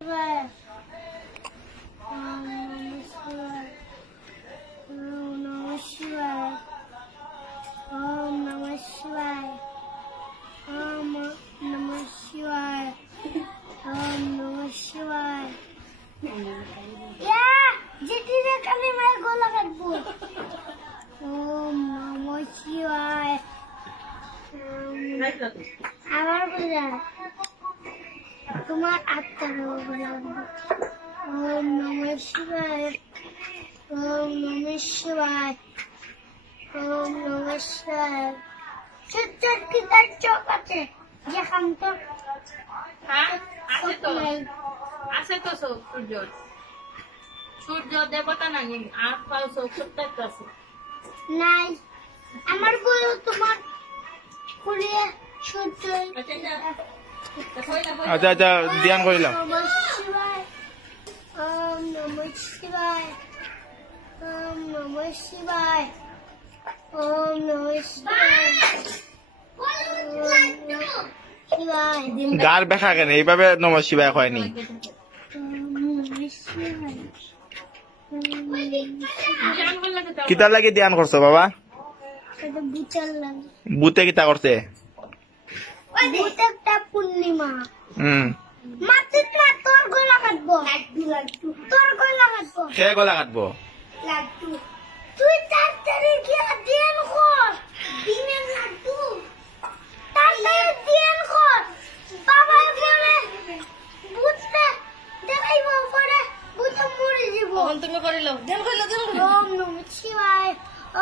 Shiva. Om Namah Shivaya. Om Namah Shivaya. Om Namah Shivaya. Om Namah Shivaya. Om Namah Shivaya. Yeah, jitine kami mai gola katbo. Om Namah Shivaya. আবার বলে তোমার আত্মার ওম নমঃ শিবায় ওম নমঃ শিবায় ওম নমঃ শিবায় সত্য কি তার চোখ আছে যেখান তো হ্যাঁ আছে তো সূর্য সূর্য দেবতা নাকি আর পাও সত্য আছে নাই আমার বউ তোমার পুরিয়ে সূর্য আচ্ছা আচ্ছা ধ্যান করিলাম। ওম নমঃ শিবায় ওম নমঃ শিবায় ওম নমঃ শিবায় শিবায় গার বেখা কেন এইভাবে নমঃ শিবায় হয়নি? কিতার লাগি ধ্যান করছো বাবা? বুতে কিতা করছে? একটা পূর্ণিমা হুম মাত্র তোর গলা কাটবো তোর গলা কাটবো সে গলা কাটবো তুই তাড়াতাড়ি গিয়ে ধ্যান কর দিনের লাড্ডু তাড়াতাড়ি ধ্যান কর বাবা বলে বুঝতে দেখাইব পরে বুঝতে মরে যাব তখন তুমি করিলো ধ্যান করিলো ওম নমঃ শিবায়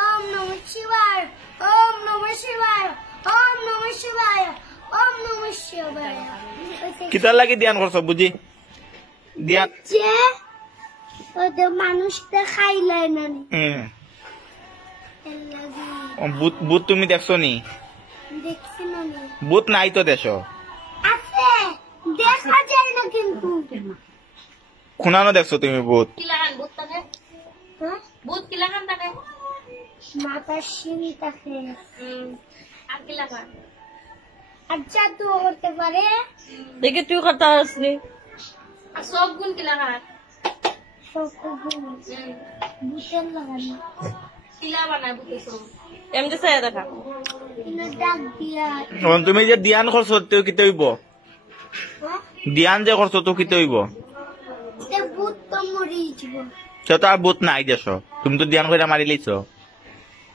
ওম নমঃ শিবায় ওম নমঃ শিবায় ওম নমঃ শিবায় ওম নমঃ শিবায় কিতার লাগি ধ্যান করছো বুঝি? ধ্যান যে ওদের মানুষটা খাইলাই না বুত তুমি দেখছো নি? দেখছি না বুত নাই তো দেশ আছে দেখা যায় না কিন্তু খুনানো দেখছো তুমি বুত? কি লাগান ভূত থাকে হ্যাঁ ভূত কি লাগান থাকে মাথার সিঁড়ি থাকে আর কি লাগান আর জাদু করতে পারে দেখে তুই কথা আসলি আর সব গুণ কি লাগান সব বুঝের লাগানো শিলা বানায় ভূতে সব এমনি চাই দেখা কিন্তু ডাক দিয়া এখন তুমি যে ধ্যান করছো তো কিতে হইব? হ্যাঁ ধ্যান যে করছো তো কিতে হইব? তে ভূত তো মরি যাব সে তো আর বুত নাই দেশ, তুমি তো ধ্যান করে মারি লইছো।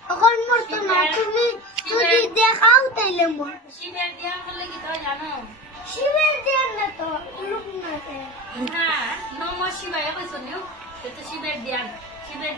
এখন মরতো না তুমি যদি দেখাও তাইলে মর শিবের ধ্যান করলে কি তো জানো শিবের ধ্যান না তো লোক না হ্যাঁ নমঃ শিবায় কইছো নিও এটা শিবের ধ্যান শিবের